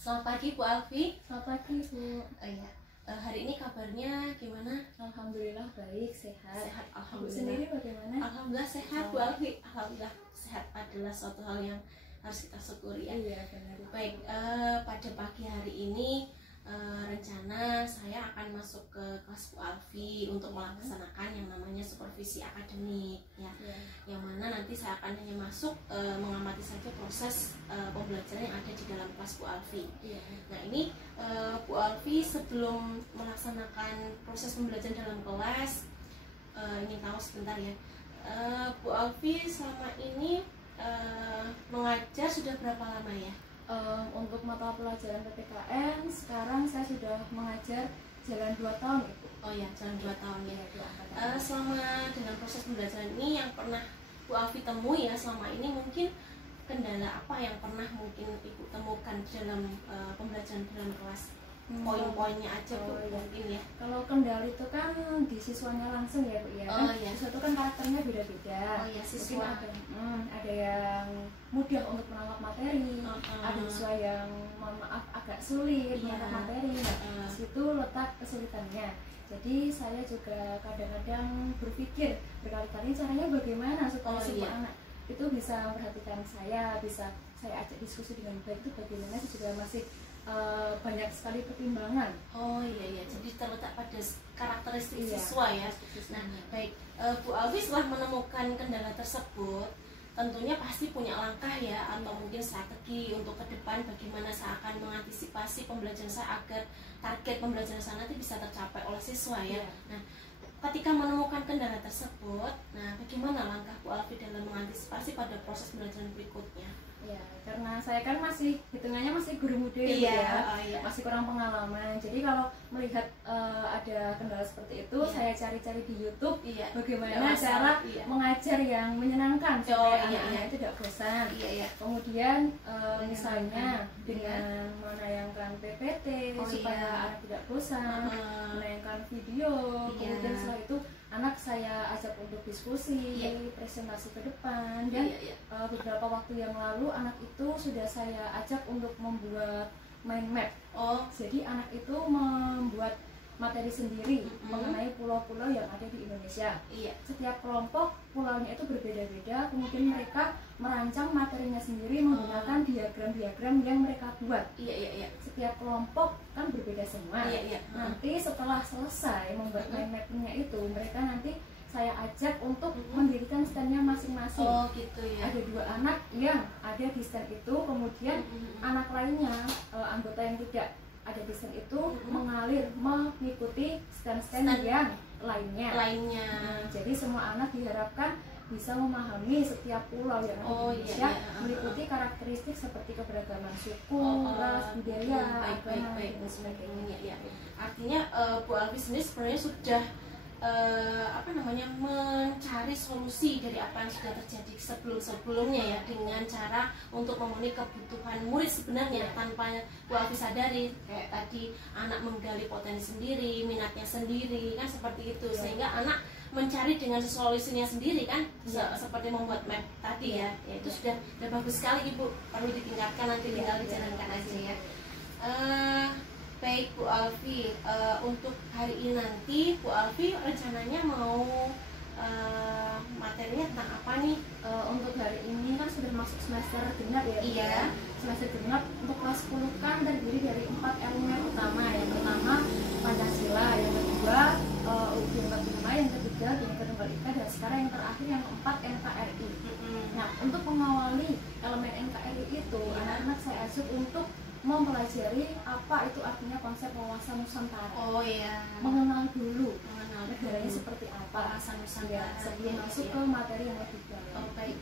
Selamat pagi Bu Alfi. Selamat pagi Bu. Iya. Hari ini kabarnya gimana? Alhamdulillah baik, sehat. Sehat, Bu alhamdulillah. sendiri bagaimana? Alhamdulillah sehat Bu Alfi. Alhamdulillah sehat adalah suatu hal yang harus kita syukuri ya. Iya benar. Baik, pada pagi hari ini rencana saya akan masuk ke kelas Bu Alfi untuk melaksanakan yang namanya supervisi akademik ya. Yang mana nanti saya akan hanya masuk mengamati saja proses pembelajaran yang ada di dalam kelas Bu Alfi. Nah ini Bu Alfi sebelum melaksanakan proses pembelajaran dalam kelas ingin tahu sebentar ya, Bu Alfi selama ini mengajar sudah berapa lama ya? Untuk mata pelajaran PPKN sekarang saya sudah mengajar jalan 2 tahun Ibu. Oh ya, jalan 2 tahun ya. Selama dengan proses pembelajaran ini yang pernah Bu Alfi temui ya selama ini, mungkin kendala apa yang pernah mungkin Ibu temukan dalam pembelajaran dalam kelas? Poin-poinnya aja Bu, mungkin ya. Kalau kendala itu kan di siswanya langsung ya Bu ya. Oh iya. Siswa itu kan karakternya beda-beda. Oh iya, siswa. Mungkin ada yang mudah untuk menangkap materi, ada siswa yang mohon maaf agak sulit menangkap materi. Nah, situ letak kesulitannya. Jadi saya juga kadang-kadang berpikir berkali-kali caranya bagaimana supaya semua anak itu bisa memperhatikan saya, bisa saya ajak diskusi dengan baik, itu bagaimana. Saya juga masih banyak sekali pertimbangan. Oh iya, jadi terletak pada karakteristik siswa ya. Nah baik, Bu Alfi setelah menemukan kendala tersebut tentunya pasti punya langkah ya, atau mungkin strategi untuk ke depan bagaimana saya akan mengantisipasi pembelajaran saya agar target pembelajaran saya nanti bisa tercapai oleh siswa ya. Nah ketika menemukan kendala tersebut, nah bagaimana langkah Bu Alfi dalam mengantisipasi pada proses pembelajaran berikutnya? Ya, karena saya kan masih hitungannya masih guru muda masih kurang pengalaman. Jadi kalau melihat ada kendala seperti itu, saya cari-cari di YouTube bagaimana cara mengajar yang menyenangkan supaya anak-anak itu tidak bosan. Kemudian misalnya dengan menayangkan PPT supaya anak tidak bosan, menayangkan video. Kemudian setelah itu anak saya ajak untuk diskusi, presentasi ke depan, dan beberapa waktu yang lalu anak itu sudah saya ajak untuk membuat mind map. Jadi anak itu membuat materi sendiri mengenai pulau-pulau yang ada di Indonesia. Setiap kelompok pulaunya itu berbeda-beda, kemudian mereka merancang materinya sendiri menggunakan diagram-diagram yang mereka buat. Setiap kelompok kan berbeda semua. Nanti setelah selesai membuat mind mappingnya itu, mereka nanti saya ajak untuk mendirikan standnya masing-masing. Ada 2 anak yang ada di stand itu, kemudian anak lainnya, anggota yang tidak ada di stand itu mengalir mengikuti stand-stand yang lainnya. Jadi semua anak diharapkan bisa memahami setiap pulau yang ada di Indonesia, meliputi karakteristik seperti keberagaman suku, ras, budaya, agama, dan sebagainya. Artinya Bu Alfi sendiri sebenarnya sudah mencari solusi dari apa yang sudah terjadi sebelumnya ya, dengan cara untuk memenuhi kebutuhan murid sebenarnya tanpa Bu Alfi sadari. Kayak tadi anak menggali potensi sendiri, minatnya sendiri kan, seperti itu, sehingga anak mencari dengan solusinya sendiri kan, seperti membuat map tadi ya. Itu sudah bagus sekali Ibu, perlu ditingkatkan, nanti tinggal dijalankan aja ya. Baik Bu Alfi, untuk hari ini nanti Bu Alfi rencananya mau materinya tentang apa nih? Untuk hari ini kan sudah masuk semester genap ya. Semester genap untuk kelas 10 kan terdiri dari 4 elemen utama. Yang pertama Pancasila, yang kedua Ujian Batuma, yang ketiga Bhinneka Tunggal Ika, dan sekarang yang terakhir yang keempat NKRI. Nah, untuk mengawali elemen NKRI itu, anak-anak saya ajak untuk mempelajari apa itu artinya konsep wawasan Nusantara. Mengenal dulu negaranya seperti apa, sebelum masuk ke materi yang lebih dalam. Baik.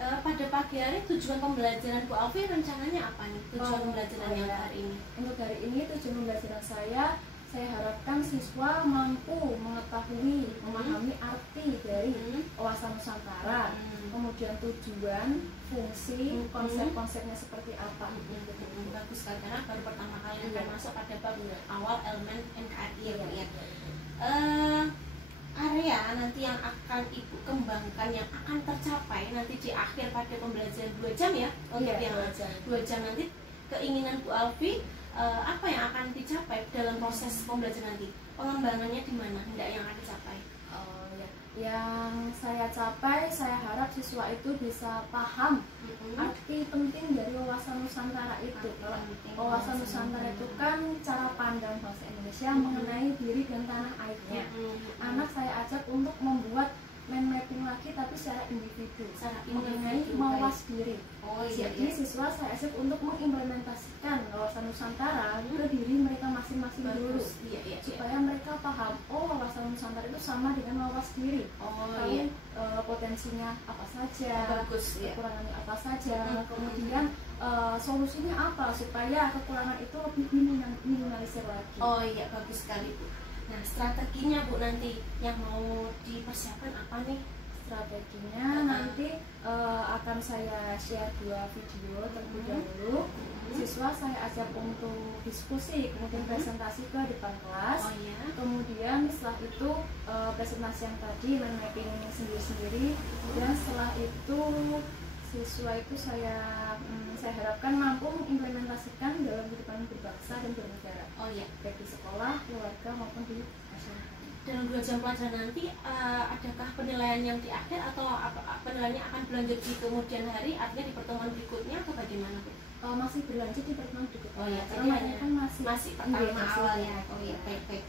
Pada pagi hari tujuan pembelajaran Bu Alfi rencananya apa nih? Tujuan pembelajaran yang hari ini? Untuk hari ini tujuan pembelajaran saya harapkan siswa mampu mengetahui, memahami arti dari wawasan Nusantara, kemudian tujuan, fungsi, konsep-konsepnya seperti apa. Bagus sekali, karena baru pertama kali akan masuk pada bab awal elemen NKRI ya. Area nanti yang akan Ibu kembangkan, yang akan tercapai nanti di akhir pada pembelajaran 2 jam ya, untuk yang 2 jam nanti keinginan Bu Alfi, apa yang akan dicapai dalam proses pembelajaran nanti? Pengembangannya di mana hendak yang akan dicapai? Yang saya capai, saya harap siswa itu bisa paham arti penting dari wawasan Nusantara itu. Kalau wawasan Nusantara itu kan cara pandang bahasa Indonesia mengenai diri dan tanah airnya. Anak saya ajak untuk membuat mind mapping lagi tapi secara individu, mengenai mawas diri. Jadi siswa saya ajak untuk mengimplementasikan wawasan Nusantara ke diri mereka masing-masing dulu, supaya mereka paham, oh wawasan Nusantara itu sama dengan mawas diri. Potensinya apa saja, kekurangannya apa saja, kemudian solusinya apa supaya kekurangan itu lebih minimalisir lagi. Bagus sekali Bu. Nah, strateginya Bu nanti yang mau dipersiapkan apa nih? Strateginya nanti akan saya share 2 video terlebih dahulu. Siswa saya ajak untuk diskusi, kemudian presentasi ke depan kelas. Kemudian setelah itu presentasi yang tadi mind mapping sendiri-sendiri, dan setelah itu siswa itu saya harapkan mampu mengimplementasikan dalam kehidupan berbangsa dan bernegara. Baik di sekolah, keluarga maupun di masyarakat. Dalam 2 jam pelajaran nanti adakah penilaian yang di akhir atau penilaiannya akan berlanjut di kemudian hari, artinya di pertemuan berikutnya atau bagaimana Bu? Masih berlanjut di pertemuan berikutnya. Karena kan masih pertama awal ya. Baik.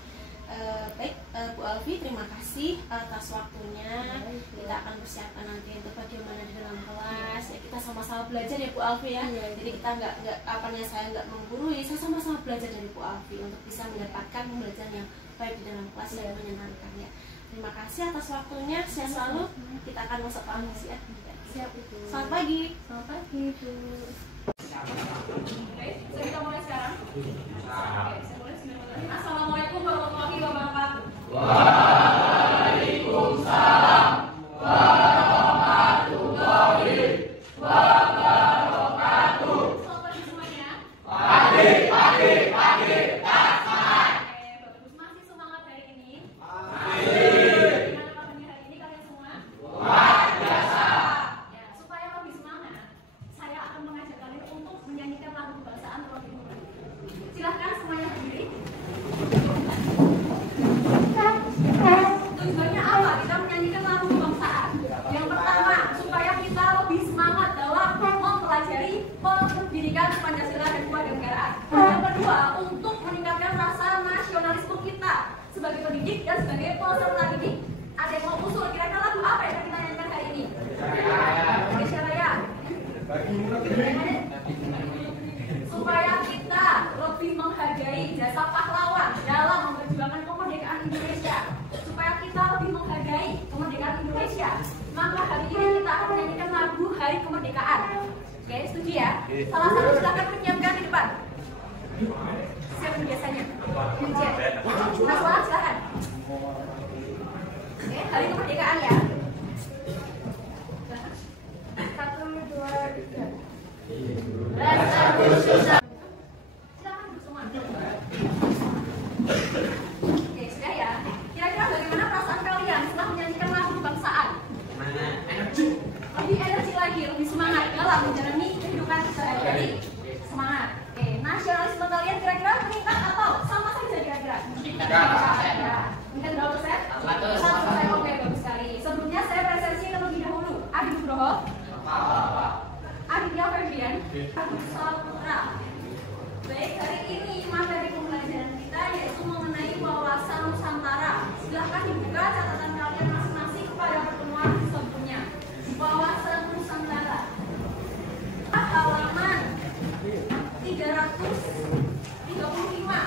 Bu Alfi, terima kasih atas waktunya. Kita akan persiapkan nanti untuk bagaimana di dalam kelas. Kita sama-sama belajar ya Bu Alfi ya. Jadi kita saya nggak menggurui, saya sama-sama belajar dari Bu Alfi untuk bisa mendapatkan pembelajaran yang baik di dalam kelas yang menyenangkan ya. Terima kasih atas waktunya. Sehat selalu. Kita akan masuk ke ya. Siap Ibu. Selamat pagi. Selamat pagi Ibu. Kita mulai sekarang. Assalamualaikum warahmatullahi wabarakatuh. Waalaikumsalam warahmatullahi wabarakatuh. Selamat pagi semuanya. Pagi. Bagus, masih semangat hari ini? Gimana kabarnya hari ini kalian semua? Luar biasa. Supaya lebih semangat, saya akan mengajak kalian untuk menyanyikan lagu kebangsaan terlebih dahulu. Silahkan semuanya berdiri. Tujuannya apa? Kita menyanyikan lagu kebangsaan. Yang pertama, supaya kita lebih semangat dalam mempelajari pendidikan Pancasila dan kewarganegaraan. Yang kedua, untuk meningkatkan rasa nasionalisme kita sebagai pendidik dan sebagai peserta didik. Ada yang mau usul kira-kira lagu apa yang akan kita nyanyikan hari ini? Indonesia Raya. Supaya kita lebih menghargai jasa pahlawan dalam memperjuangkan kemerdekaan Indonesia, supaya kita lebih menghargai kemerdekaan Indonesia, maka hari ini kita akan menyanyikan lagu Hari Kemerdekaan. Oke, setuju ya? Salah satu silakan menyiapkan di depan. Siapa biasanya? Naswa, silakan. Oke, Hari Kemerdekaan ya. 1, 2, 3. Silakan duduk semua. Oke, sudah ya. Kira-kira bagaimana perasaan kalian setelah menyanyikan lagu kebangsaan? Lebih energi lagi, lebih semangat dalam menjalani kehidupan sehari-hari. Semangat. Oke, nasionalisme kalian kira-kira meningkat atau sama saja kira-kira? Meningkat berapa persen? 100%. Oke, bagus sekali. Sebelumnya saya presentasi terlebih dahulu. Adi Nugroho, Aditya Febrian, Agus Saputra. Baik, hari ini materi pembelajaran kita yaitu mengenai wawasan Nusantara. Silahkan dibuka catatan kalian masing-masing kepada pertemuan sebelumnya. Wawasan Nusantara. Halaman 335.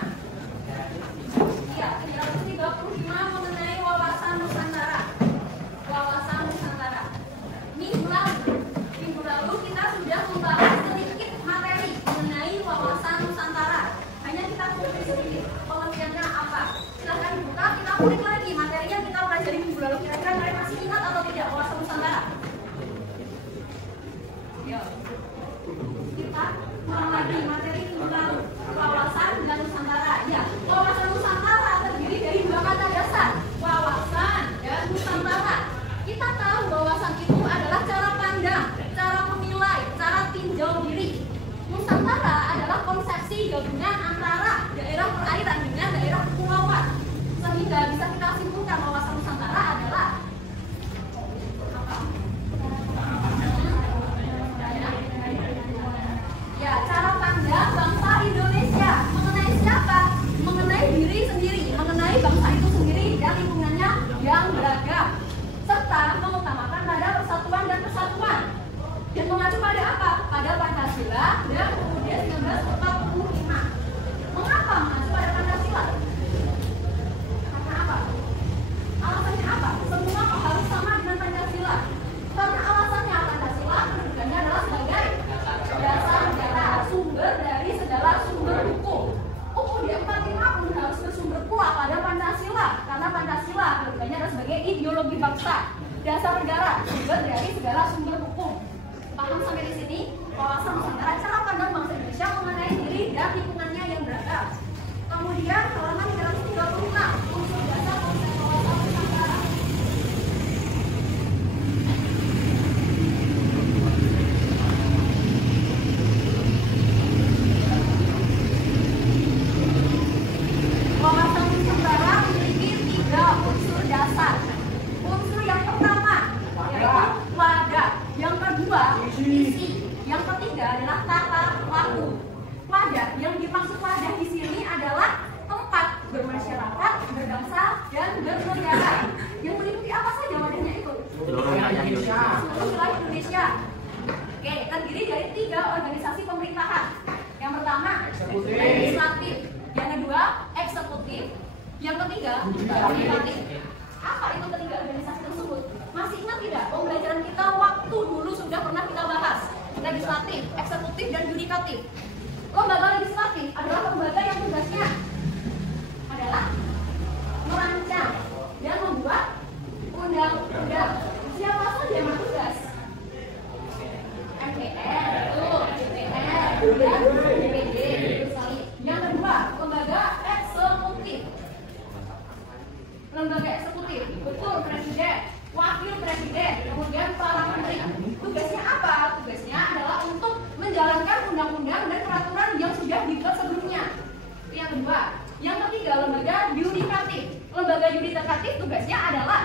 Iya, 335 mengenai wawasan Nusantara. Wawasan Nusantara. Minggu lalu kita sudah membahas sedikit materi mengenai wawasan Nusantara. Hanya kita kulik sedikit pengertiannya apa. Silahkan dibuka, kita kulik lagi materinya kita pelajari minggu lalu. Kira-kira kalian masih ingat atau tidak wawasan Nusantara? Yuk. Kita ulang lagi materi minggu lalu. Wawasan dan Nusantara. Ya, wawasan Nusantara terdiri dari 2 kata dasar. Wawasan dan Nusantara. Kita tahu wawasan itu adalah cara pandang, cara menilai, cara tinjau diri. Nusantara adalah mengacu pada apa? Pada Pancasila dan kemudian 1945. Mengapa mengacu pada Pancasila? Karena apa? Alasannya apa? Semua kok harus sama dengan Pancasila? Karena alasannya Pancasila pendidikannya adalah sebagai dasar negara, sumber dari segala sumber hukum. UUD 45 pun harus bersumber pula pada Pancasila, karena Pancasila pendidikannya adalah sebagai ideologi bangsa, dasar negara, sumber dari segala sumber hukum. Paham sampai di sini? Wawasan Nusantara, cara pandang bangsa Indonesia mengenai diri dan lingkungannya yang beragam. Kemudian halaman 335, unsur dasar konsep wawasan Nusantara. Wawasan Nusantara memiliki 3 unsur dasar. Unsur yang pertama yaitu wadah, yang kedua isi, yang ketiga adalah tata laku. Wadah, yang dimaksud wadah di sini adalah tempat bermasyarakat, berbangsa, dan bernegara. Yang meliputi apa saja wadahnya itu? Seluruh wilayah Indonesia. Seluruh wilayah Indonesia. Oke, terdiri dari 3 organisasi pemerintahan. Yang pertama legislatif, yang kedua eksekutif, yang ketiga legislatif. Apa itu ketiga organisasi tersebut? Masih ingat tidak? Pembelajaran kita waktu dulu sudah pernah kita bahas. Legislatif, eksekutif, dan yudikatif. Lembaga legislatif adalah lembaga yang tugasnya adalah merancang dan membuat undang-undang. Siapa saja yang bertugas? MPR, DPR, dan DPD. Yang kedua, lembaga eksekutif. Lembaga eksekutif, betul, presiden, wakil presiden, kemudian para menteri. Tugasnya apa? Tugasnya adalah untuk menjalankan undang-undang dan peraturan yang sudah dibuat sebelumnya. Itu yang kedua. Yang ketiga, lembaga yudikatif. Lembaga yudikatif tugasnya adalah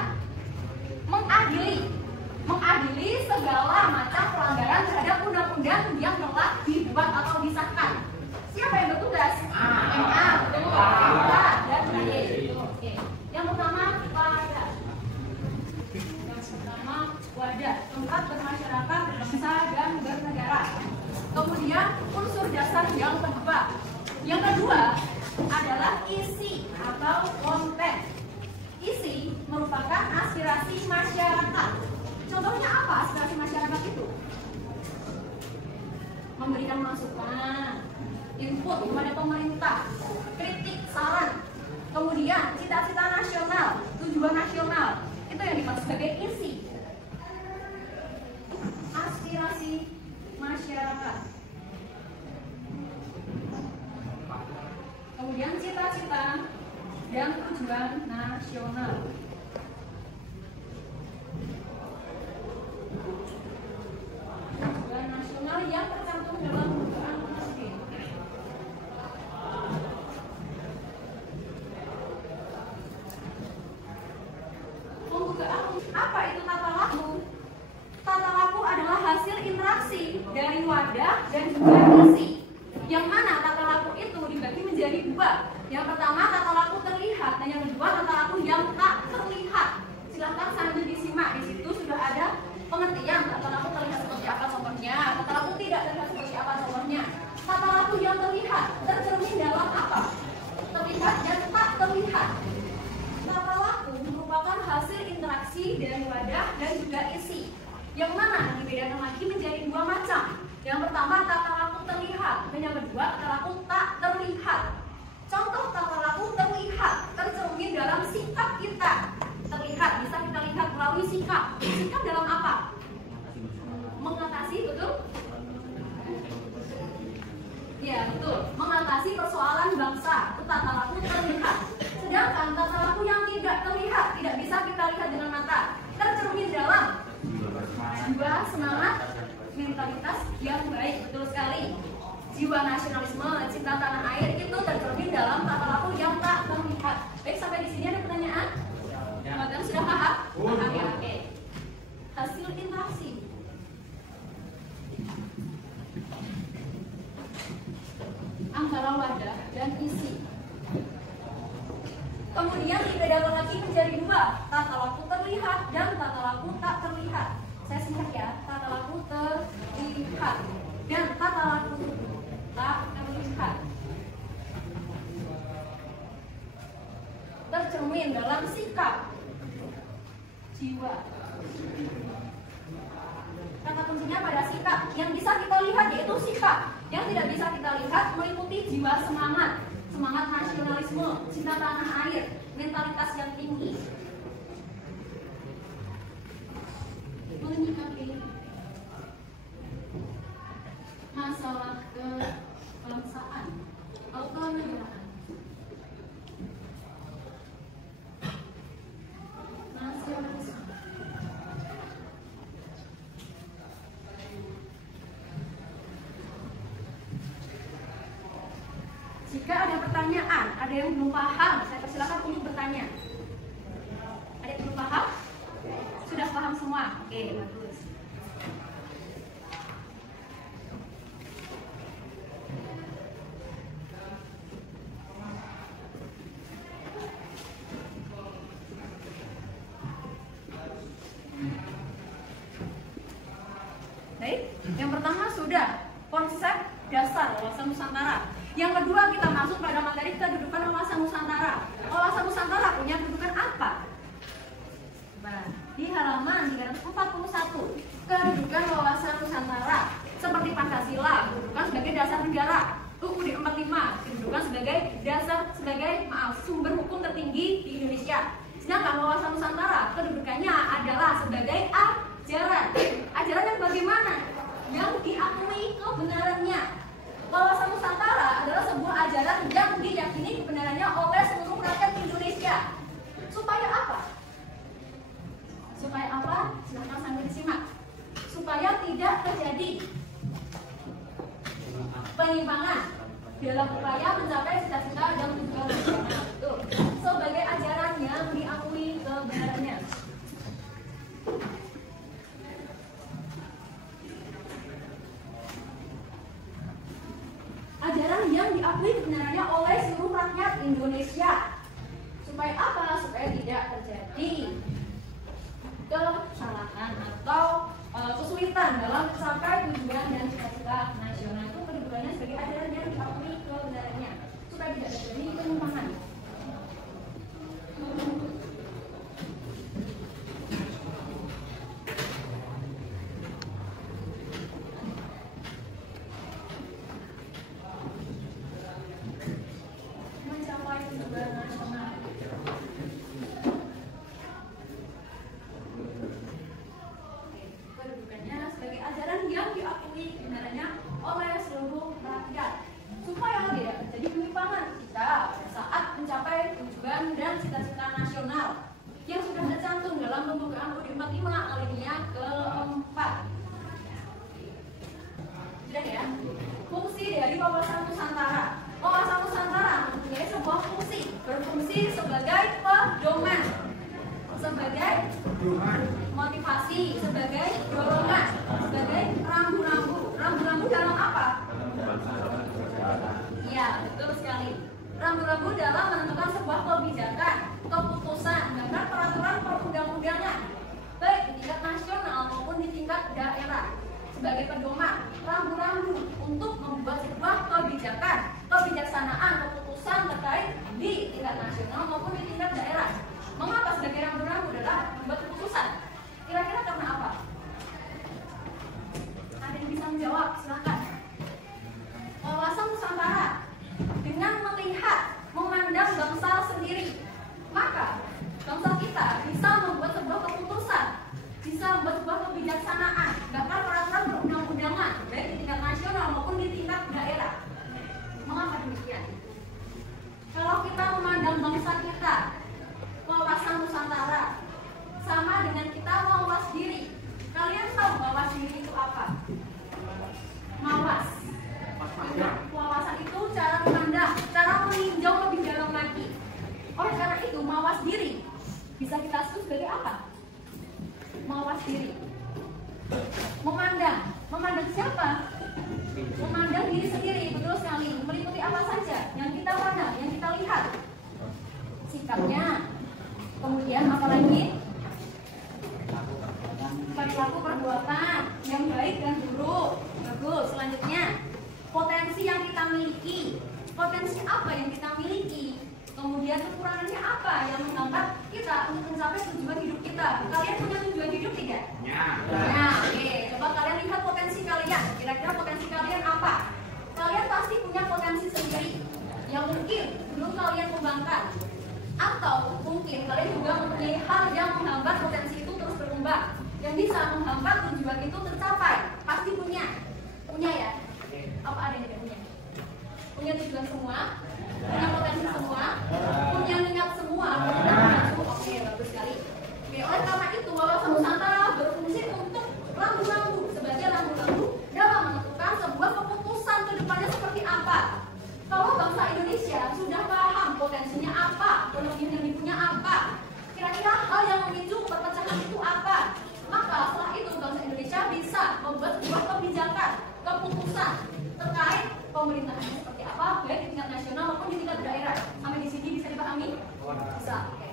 mengadili segala macam pelanggaran terhadap undang-undang yang telah dibuat atau disahkan. Siapa yang bertugas? MA, betul, MK, dan lain. Oke. Yang pertama, wadah. Wadah, tempat bermasyarakat, berbangsa, dan bernegara. Kemudian unsur dasar yang kedua. Yang kedua adalah isi atau konten. Isi merupakan aspirasi masyarakat. Contohnya apa aspirasi masyarakat itu? Memberikan masukan, input kepada pemerintah, kritik, saran. Kemudian cita-cita nasional, tujuan nasional. Itu yang dimaksud sebagai isi. Aspirasi masyarakat. Kemudian cita-cita dan tujuan nasional. Tujuan nasional yang tercantum dalam pembukaan presiden. Pembukaan apa itu tata laku? Tata laku adalah hasil interaksi dari wadah dan juga isi. Yang mana tata laku itu dibagi menjadi 2. Yang pertama tata laku terlihat dan yang kedua tata laku yang tak terlihat. Silakan sambil disimak, di situ sudah ada pengertian tata laku terlihat seperti apa contohnya, tata laku tidak terlihat seperti apa contohnya. Tata laku yang terlihat tercermin dalam apa? Terlihat dan tak terlihat. Tata laku merupakan hasil interaksi dari wadah dan juga isi. Yang mana dibedakan lagi menjadi 2 macam. Yang pertama tata laku terlihat dan yang kedua tata laku tak terlihat. Contoh tata laku terlihat tercermin dalam sikap kita. Terlihat bisa kita lihat melalui sikap. Sikap dalam apa? Mengatasi, betul? Ya betul. Mengatasi persoalan bangsa. Itu tata laku terlihat. Sedangkan tata laku yang tidak terlihat, tidak bisa kita lihat dengan mata, tercermin dalam jiwa, semangat, mentalitas yang baik. Betul sekali. Jiwa nasionalisme, cinta tanah air itu tercermin dalam tata laku yang tak terlihat. Baik, sampai di sini ada pertanyaan? Kalian sudah paham? Paham ya? Oke. Hasil interaksi. Antara wadah dan isi. Kemudian dibedakan lagi menjadi 2, tata laku terlihat dan tata laku tak terlihat. Saya singkat ya, tata laku terlihat dan tata laku tak terlihat tercermin dalam sikap jiwa. Kata kuncinya pada sikap. Yang bisa kita lihat yaitu sikap. Yang tidak bisa kita lihat meliputi jiwa semangat, semangat nasionalisme, cinta tanah air, mentalitas yang tinggi, menyikapi masalah kebangsaan atau kenegaraan. Nasionalisme. Jika ada pertanyaan, ada yang belum paham, saya persilakan untuk bertanya. Ada yang belum paham? Sudah paham semua? Oke, bagus. Baik, yang pertama sudah konsep dasar wawasan Nusantara. Yang kedua kita masuk pada materi kedudukan wawasan Nusantara. Wawasan Nusantara punya kedudukan apa? Nah, di halaman 341, kedudukan wawasan Nusantara seperti Pancasila, kedudukan sebagai dasar negara. UUD 45, kedudukan sebagai sumber hukum tertinggi di Indonesia. Sedangkan wawasan Nusantara kedudukannya adalah sebagai ajaran. Ajaran yang bagaimana? Yang diakui kebenarannya. Wawasan Nusantara adalah sebuah ajaran yang diyakini kebenarannya oleh seluruh rakyat Indonesia. Supaya apa? Supaya apa? Silahkan sambil disimak. Supaya tidak terjadi penyimpangan dalam upaya mencapai cita-cita dan tujuan nasional. Betul. Sebagai ajaran yang diakui kebenarannya. Ajaran yang diakui kebenarannya oleh seluruh rakyat Indonesia. Supaya apa? Supaya tidak terjadi kesalahan atau kesulitan dalam mencapai tujuan dan cita-cita nasional. Itu kedudukannya sebagai ajaran yang diakui kebenarannya. Supaya tidak terjadi penyimpangan. Motivasi, sebagai dorongan, sebagai rambu-rambu. Rambu-rambu dalam apa? Iya, betul sekali. Rambu-rambu dalam menentukan sebuah kebijakan, keputusan, bahkan peraturan perundang-undangan, baik di tingkat nasional maupun di tingkat daerah. Sebagai pedoman, rambu-rambu untuk membuat sebuah kebijakan, kebijaksanaan, keputusan terkait di tingkat nasional maupun di tingkat daerah. Mengapa sebagai rambu-rambu adalah membuat keputusan? Kira-kira karena apa? Ada yang bisa menjawab? Silakan. Wawasan Nusantara dengan melihat, memandang bangsa sendiri, maka bangsa kita bisa membuat sebuah keputusan, bisa membuat sebuah kebijaksanaan, bahkan peraturan perundang-undangan, baik di tingkat nasional maupun di tingkat daerah. Mengapa demikian? Kalau kita memandang bangsa kita, wawasan Nusantara sama dengan kita mawas diri. Kalian tahu mawas diri itu apa? Mawas. Wawasan itu cara memandang, cara meninjau lebih dalam lagi. Oleh karena itu, mawas diri bisa kita sebut sebagai apa? Mawas diri. Memandang. Memandang siapa? Memandang diri sendiri, betul sekali. Meliputi apa saja yang kita pandang, yang kita lihat. Sikapnya. Kemudian apa lagi? Perilaku perbuatan yang potensi apa yang kita miliki, kemudian kekurangannya apa yang menghambat kita untuk mencapai tujuan hidup kita. Kalian punya tujuan hidup tidak? Nah, oke. Coba kalian lihat potensi kalian. Kira-kira potensi kalian apa? Kalian pasti punya potensi sendiri yang mungkin belum kalian kembangkan, atau mungkin kalian juga mempunyai hal yang menghambat potensi itu terus berkembang, yang bisa menghambat tujuan itu tercapai. Pasti punya ya? Apa ada yang tidak punya? Punya tujuan semua, punya potensi semua, punya niat semua. Oke, bagus sekali. Oke, oleh karena itu wawasan Nusantara berfungsi untuk lampu-lampu sebagai lampu-lampu dalam menentukan sebuah keputusan ke depannya seperti apa. Kalau bangsa Indonesia sudah paham potensinya apa, kelebihan yang dipunya apa, kira-kira hal yang memicu perpecahan itu apa, maka setelah itu bangsa Indonesia bisa membuat sebuah kebijakan, keputusan terkait pemerintahannya seperti apa, baik di tingkat nasional maupun di tingkat daerah. Sampai di sini bisa dipahami? Bisa. Oke.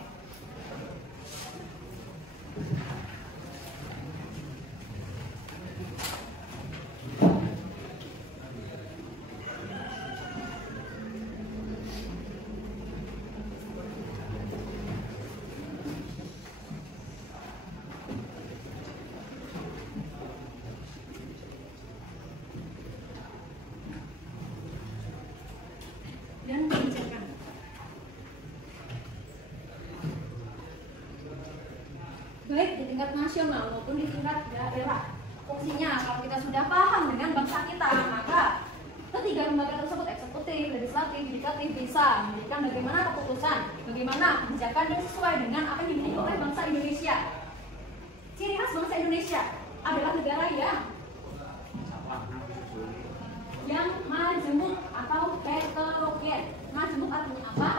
Dan kebijakan. Baik di tingkat nasional maupun di tingkat daerah. Fungsinya kalau kita sudah paham dengan bangsa kita, maka ketiga lembaga tersebut, eksekutif, legislatif, yudikatif, bisa memberikan bagaimana keputusan, bagaimana kebijakan yang sesuai dengan apa yang dimiliki oleh bangsa Indonesia. Ciri khas bangsa Indonesia adalah negara yang majemuk atau heterogen. Majemuk artinya apa?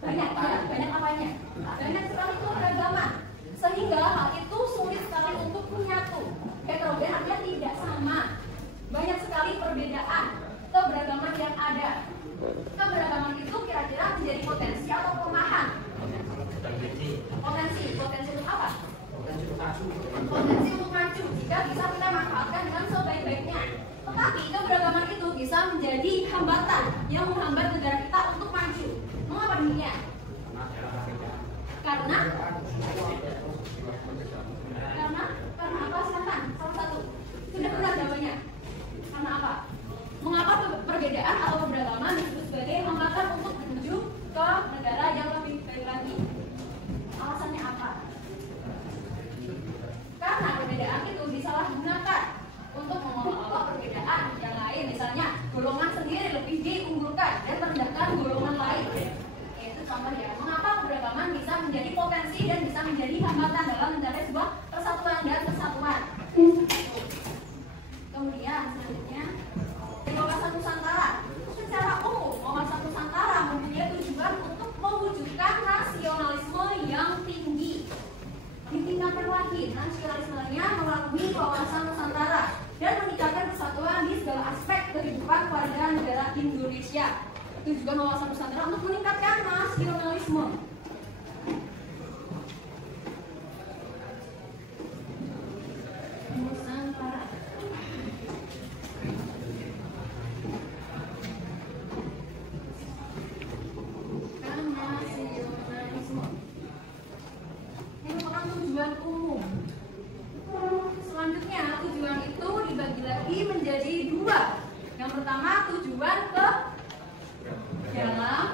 Banyak apanya? Banyak sekali keberagaman, sehingga hal itu sulit sekali untuk menyatu. Heterogen artinya tidak sama, banyak sekali perbedaan, keberagaman yang ada. Keberagaman itu kira-kira menjadi potensi atau kelemahan? Potensi untuk apa? Potensi untuk maju jika bisa kita manfaatkan dengan sebaik-baiknya. Tetapi keberagaman itu bisa menjadi hambatan yang menghambat negara kita untuk maju. Mengapa demikian? Karena apa? Silahkan, salah satu. Sudah benar jawabannya. Karena apa? Mengapa perbedaan atau keberagaman disebut sebagai hambatan untuk menuju ke negara yang lebih baik lagi? Alasannya apa? Karena perbedaan itu disalahgunakan untuk mengolok-olok perbedaan yang lain. Misalnya, golongan sendiri lebih diunggulkan dan merendahkan golongan lain. Itu contoh ya. Mengapa keberagaman bisa menjadi potensi dan bisa menjadi hambatan dalam mencapai sebuah persatuan dan kesatuan. Kemudian selanjutnya, wawasan Nusantara. Secara umum, wawasan Nusantara mempunyai tujuan untuk mewujudkan nasionalisme yang tinggi. Ditingkatkan lagi nasionalismenya melalui wawasan Nusantara dan meningkatkan persatuan di segala aspek kehidupan warga negara Indonesia. Tujuan wawasan Nusantara untuk meningkatkan nasionalisme. Nusantara. Nasionalisme. Ini merupakan tujuan umum. Selanjutnya, tujuan itu dibagi lagi menjadi dua. Yang pertama, tujuan ke dalam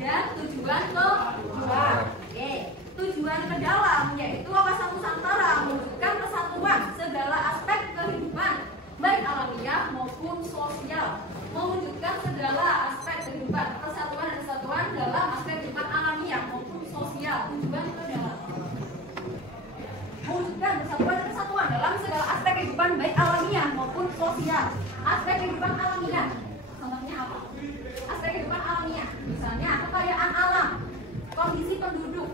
dan tujuan ke luar. Oke. Tujuan ke dalam yaitu wawasan Nusantara mewujudkan kesatuan segala aspek kehidupan, baik alamiah maupun sosial. Mewujudkan segala aspek kehidupan, persatuan dan kesatuan dalam aspek kehidupan alamiah maupun sosial. Tujuan ke dalam. Mewujudkan persatuan dan kesatuan dalam segala aspek kehidupan, baik alamiah maupun sosial. Aspek kehidupan alamiah. Contohnya apa? Aspek kehidupan alamiah, misalnya kekayaan alam, kondisi penduduk,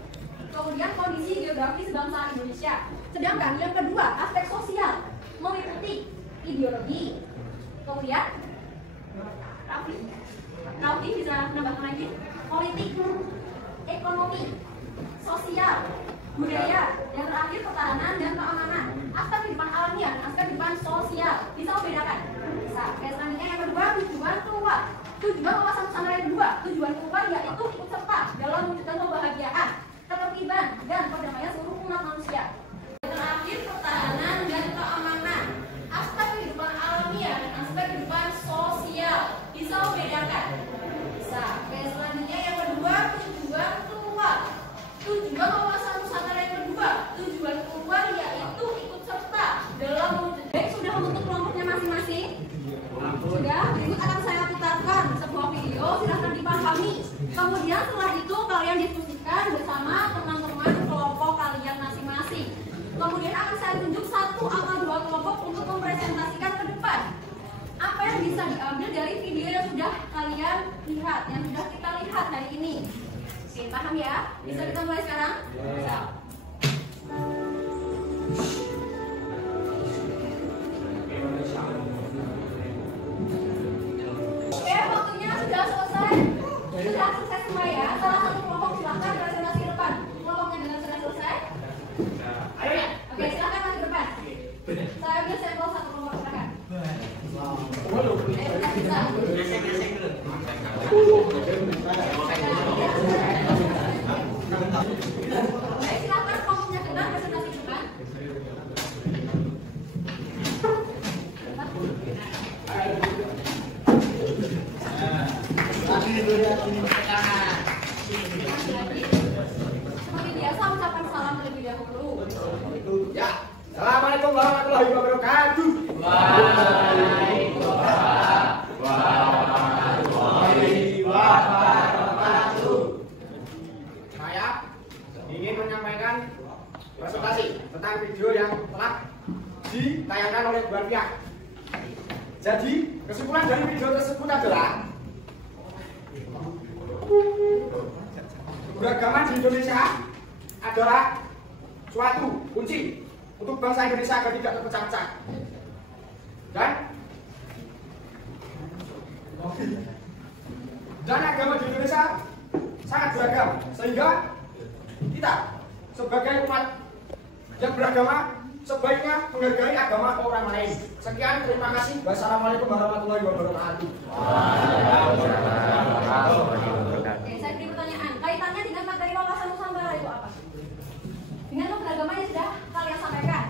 kemudian kondisi geografis bangsa Indonesia. Sedangkan yang kedua, aspek sosial, meliputi ideologi, kemudian Raffi bisa menambahkan lagi, politik, ekonomi, sosial, budaya, dan terakhir pertahanan dan keamanan. Aspek kehidupan alamiah, aspek kehidupan sosial, bisa membedakan? Bisa. Selanjutnya yang kedua, tujuan keluar. Tujuan wawasan Nusantara yang kedua, tujuan keluar yaitu ikut serta dalam mewujudkan kebahagiaan, ketertiban, dan perdamaian seluruh umat manusia. Terakhir, pertahanan dan keamanan. Aspek kehidupan alamiah dan aspek kehidupan sosial bisa membedakan. Bisa. Oke, selanjutnya yang kedua, tujuan keluar. Tujuan wawasan Nusantara yang kedua, tujuan keluar yaitu ikut serta dalam mewujudkan. Baik, sudah membentuk kelompoknya masing-masing? Sudah. Berikut akan saya putarkan sebuah video, silahkan dipahami. Kemudian setelah itu kalian diskusikan bersama teman-teman kelompok kalian masing-masing. Kemudian akan saya tunjuk 1 atau 2 kelompok untuk mempresentasikan ke depan apa yang bisa diambil dari video yang sudah kalian lihat, yang sudah kita lihat hari ini. Oke, paham ya? Bisa kita mulai sekarang? Bisa. Oke, waktunya sudah selesai. Sudah selesai semua ya. Salah satu kelompok silakan presentasi ke depan. Kelompoknya dengan sudah selesai. Oke, silakan maju ke depan. Saya ambil sampel 1 kelompok, silakan. Bisa. Baik, silakan kelompoknya ke depan, presentasi ke depan. Seperti biasa ucapan salam terlebih dahulu. Ya, assalamualaikum warahmatullahi wabarakatuh. Waalaikumsalam warahmatullahi wabarakatuh. Saya ingin menyampaikan presentasi tentang video yang telah ditayangkan oleh dua pihak. Jadi, kesimpulan dari video tersebut adalah keberagaman di Indonesia adalah suatu kunci untuk bangsa Indonesia agar tidak terpecah-pecah. Dan agama di Indonesia sangat beragam, sehingga kita sebagai umat yang beragama sebaiknya menghargai agama orang lain. Sekian, terima kasih. Wassalamualaikum warahmatullahi wabarakatuh. Oke, saya beri pertanyaan. Kaitannya dengan materi wawasan Nusantara itu apa? Dengan keberagaman yang sudah kalian sampaikan.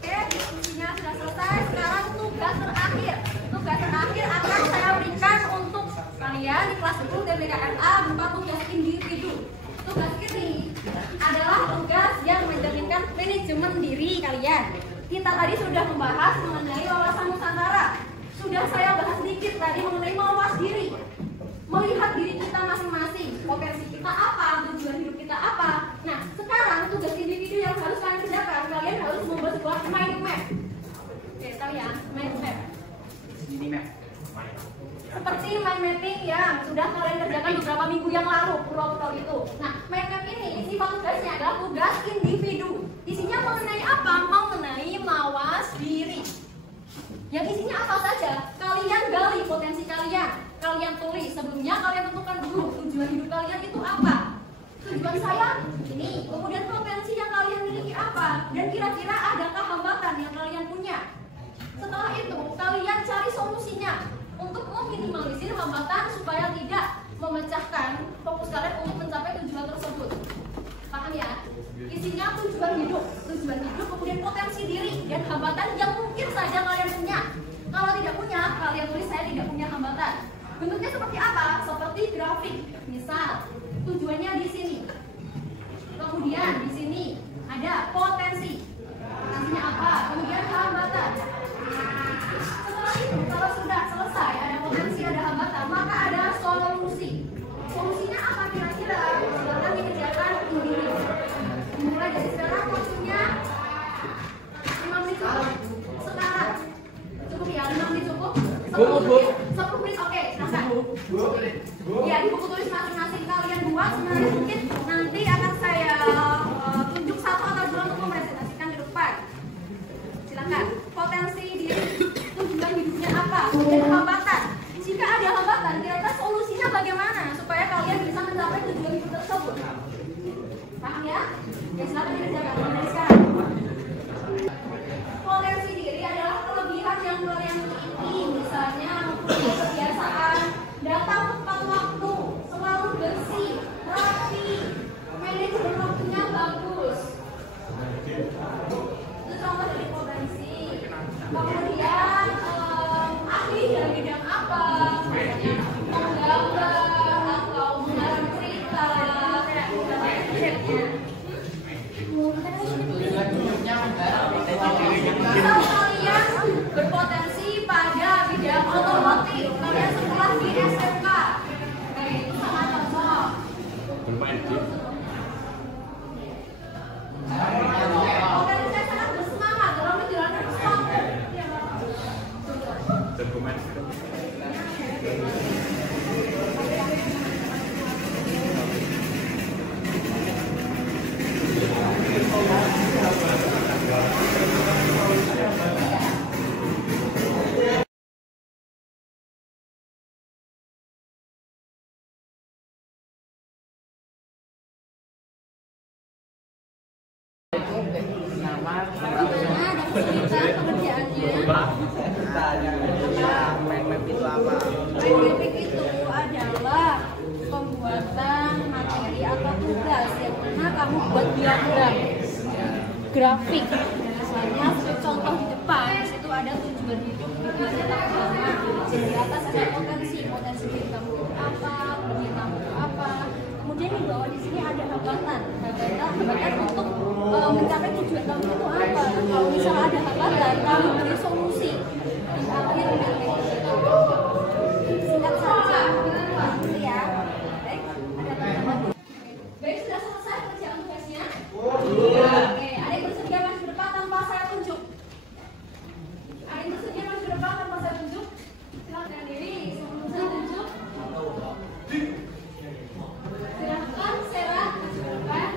Oke, diskusinya sudah selesai. Sekarang tugas terakhir. Tugas terakhir akan saya berikan untuk kalian di kelas 10 TBKRA berupa tugas individu. Tugas ini adalah tugas yang mencerminkan manajemen diri kalian. Kita tadi sudah membahas mengenai wawasan Nusantara. Sudah saya bahas sedikit tadi mengenai mawas diri. Melihat diri kita masing-masing, potensi kita apa, tujuan hidup kita apa. Nah, sekarang tugas individu yang harus kalian kerjakan, kalian harus membuat sebuah mind map. Oke, tahu ya, mind map. Seperti mind mapping yang sudah kalian kerjakan beberapa minggu yang lalu, pulau-pulau itu. Nah, mind map ini sifat tugasnya adalah tugas individu. Isinya mengenai apa? Mengenai mawas diri. Yang isinya apa saja? Kalian gali potensi kalian. Kalian tulis. Sebelumnya kalian tentukan dulu tujuan hidup kalian itu apa. Tujuan saya ini. Kemudian potensi yang kalian miliki apa. Dan kira-kira adakah hambatan yang kalian punya. Setelah itu kalian cari solusinya untuk meminimalisir hambatan supaya tidak memecahkan fokus kalian untuk mencapai tujuan tersebut. Paham ya? Isinya tujuan hidup, kemudian potensi diri dan hambatan yang mungkin saja kalian punya. Kalau tidak punya, kalian tulis saya tidak punya hambatan. Bentuknya seperti apa? Seperti grafik. Misal, tujuannya di sini. Kemudian di sini ada potensi. Potensinya apa? Kemudian hambatan. Setelah itu, kalau sudah selesai ada potensi, ada hambatan, maka ada solusi. Solusinya apa kira-kira? Silakan dikerjakan individu. Mulai dari sekarang waktunya 5 menit cukup. Sekarang cukup ya, 5 menit cukup. 10 menit oke, silahkan. Ya, di buku tulis masing-masing kalian buat sebenarnya mungkin nanti akan saya tunjuk 1 atau 2 untuk mempresentasikan ke depan. Silakan. Potensi diri, tujuan hidupnya apa, dan hambatan. Jika ada hambatan, kira-kira solusinya bagaimana supaya kalian bisa mencapai tujuan hidup tersebut. Paham ya? Ya, silakan dikerjakan dari sekarang. Potensi diri adalah kelebihan yang kalian miliki, misalnya mempunyai kebiasaan data menggambar atau mengarang cerita. Misal kalian berpotensi pada bidang otomotif, kalian sekolah di SMK, itu sangat cocok. Potensi saya sangat bersemangat dalam menjalankan sesuatu. Gimana ada kesulitan pengerjaannya? Mapping itu adalah pembuatan materi atau tugas yang mana kamu buat diagram grafik. Misalnya contoh di depan, di situ ada tujuan hidup pertama. Di atas ada potensi diri kamu apa, peluang kamu apa. Kemudian di bawah di sini ada hambatan untuk mencapai tujuan kamu itu apa. Kalau misalnya ada hambatan, kamu beri solusi di akhir singkat saja, gitu ya. Baik, ada teman-teman. Baik, sudah selesai kerjaan tugasnya. Oke, ada yang bersedia maju ke depan tanpa saya tunjuk? Ada yang bersedia maju ke depan tanpa saya tunjuk? Silakan diri sebelum saya tunjuk. Silakan Sera maju ke depan.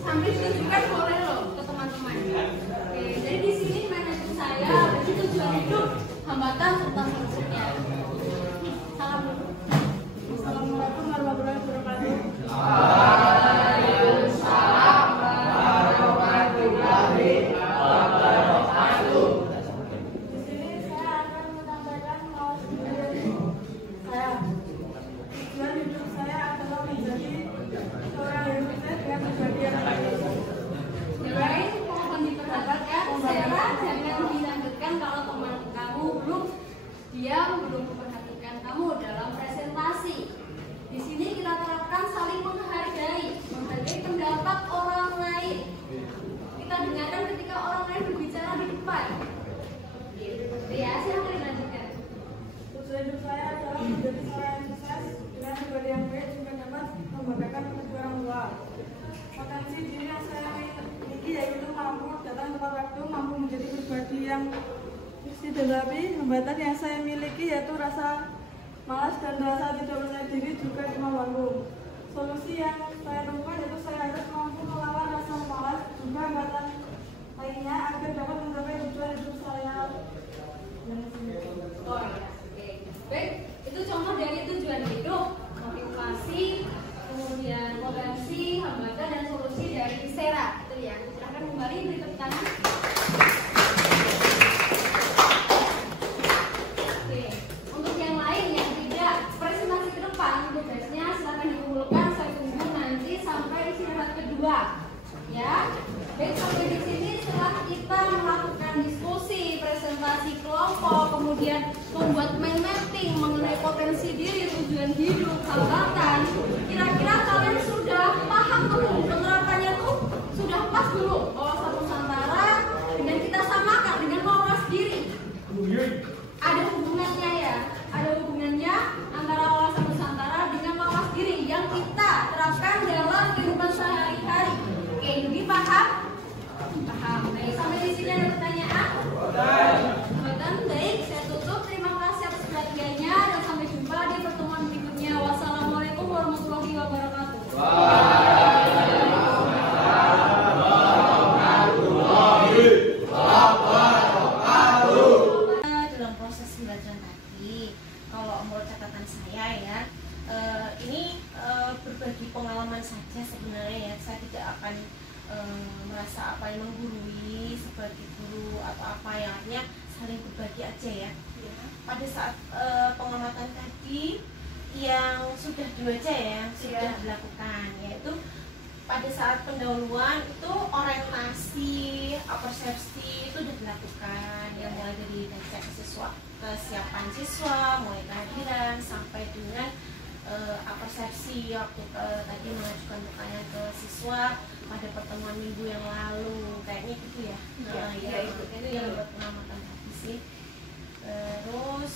Sambil tunjukkan boleh loh ke teman-teman. Oke, jadi di sini manajer saya berarti tujuan hidup, hambatan serta solusinya. Salam dulu. Assalamualaikum warahmatullahi wabarakatuh. Waalaikumsalam warahmatullahi wabarakatuh. Di sini saya akan menyampaikan saya. Tujuan hidup saya adalah menjadi seorang yang sukses dengan kejadian baik, mohon diperhatikan. Sera jangan dilanjutkan kalau teman kamu belum memperhatikan kamu dalam presentasi. Di sini kita terapkan saling menghargai pendapat orang lain. Kita dengarkan ketika orang lain berbicara di depan. Ya, silahkan dilanjutkan. Tujuan hidup saya adalah menjadi seorang yang sukses dengan pribadi yang baik juga dapat membanggakan kedua orang tua. Potensi diri yang saya miliki yaitu mampu datang tepat waktu, mampu menjadi pribadi yang tetapi hambatan yang saya miliki yaitu rasa malas dan rasa tidak percaya diri juga kemampuanku. Solusi yang saya temukan yaitu saya harus mampu melawan rasa malas juga hambatan lainnya agar dapat mencapai tujuan hidup saya. Oh ya, oke. Baik, itu contoh dari tujuan hidup, motivasi, kemudian potensi, hambatan dan solusi dari Sera. Itu ya. Silakan kembali beri tepuk tangan. Oke, untuk yang lain yang tidak presentasi ke depan, tugasnya silakan dikumpulkan. Saya tunggu nanti sampai istirahat kedua. Ya, baik, sampai di sini setelah kita melakukan diskusi, presentasi kelompok, kemudian membuat mind mapping mengenai potensi diri, tujuan hidup, hambatan. Kira-kira kalian sudah paham belum? Penerapannya tuh sudah pas belum? Wawasan Nusantara dengan kita samakan dengan wawasan diri. Ada hubungannya ya, ada hubungannya antara wawasan Nusantara dengan wawasan diri yang kita terapkan dalam kehidupan sehari-hari. Oke, ini paham? Paham. Baik, sampai di sini ada pertanyaan? Baik, saya tutup. Terima kasih atas perhatiannya dan sampai jumpa di pertemuan berikutnya. Wassalamualaikum warahmatullahi wabarakatuh. Dalam proses pembelajaran tadi, kalau menurut catatan saya ya, ini berbagi pengalaman saja sebenarnya ya. Saya tidak akan merasa apa yang menggurui sebagai guru atau apa, yang artinya saling berbagi aja ya. Pada saat pengamatan tadi yang sudah dua aja ya, yang sudah dilakukan, yaitu pada saat pendahuluan itu orientasi, persepsi itu sudah dilakukan. yang mulai dari cek siswa, kesiapan siswa, mulai kehadiran sampai dengan persepsi waktu tadi mengajukan pertanyaan ke siswa pada pertemuan minggu yang lalu, kayaknya gitu ya. Itu yang buat pengamatan tadi sih. Terus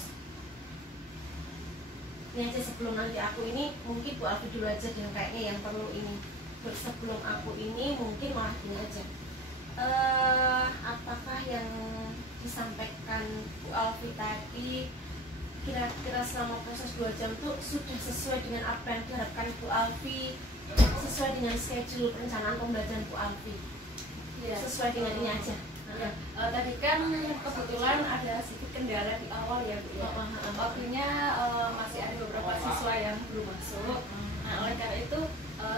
ini aja sebelum nanti aku ini, mungkin Bu Alfi dulu aja dan kayaknya yang perlu ini. Sebelum aku ini mungkin malah gini aja. Apakah yang disampaikan Bu Alfi tadi kira-kira selama proses 2 jam itu sudah sesuai dengan apa yang diharapkan Bu Alfi, sesuai dengan schedule perencanaan pembelajaran Bu Alfi? Sesuai dengan ini aja. Tadi kan kebetulan ada sedikit kendala di awal ya Bu ya. Waktunya masih ada beberapa siswa yang belum masuk. Nah, oleh karena itu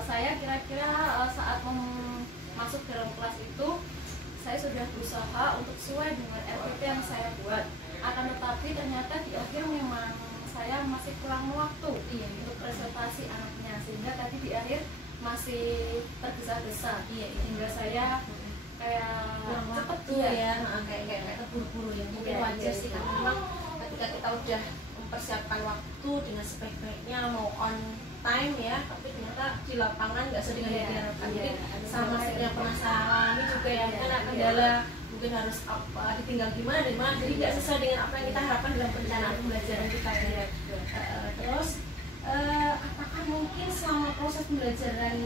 saya kira-kira saat masuk dalam kelas itu saya sudah berusaha untuk sesuai dengan RPT yang saya buat. Akan tetapi ternyata di akhir memang saya masih kurang waktu untuk presentasi anaknya, sehingga tadi di akhir masih tergesa-gesa hingga saya kayak cepet tuh kayak terburu-buru ya. Mungkin wajar sih karena memang ketika kita udah mempersiapkan waktu dengan sebaik-baiknya mau on time ya, tapi ternyata di lapangan nggak sesuai dengan yang diharapkan. Mungkin sama seperti yang pernah saya alami juga ya, kan ada kendala, mungkin harus apa ditinggal gimana dan mana, jadi nggak sesuai dengan apa yang kita harapkan dalam perencanaan pembelajaran kita ya. Terus apakah mungkin selama proses pembelajaran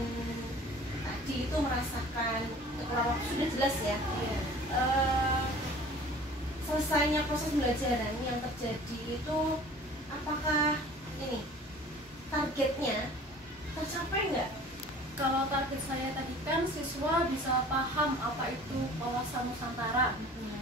tadi itu merasakan kurang waktu? Sudah jelas ya. Selesainya proses pembelajaran yang terjadi itu, apakah ini targetnya tercapai nggak? Kalau target saya tadi kan siswa bisa paham apa itu wawasan Nusantara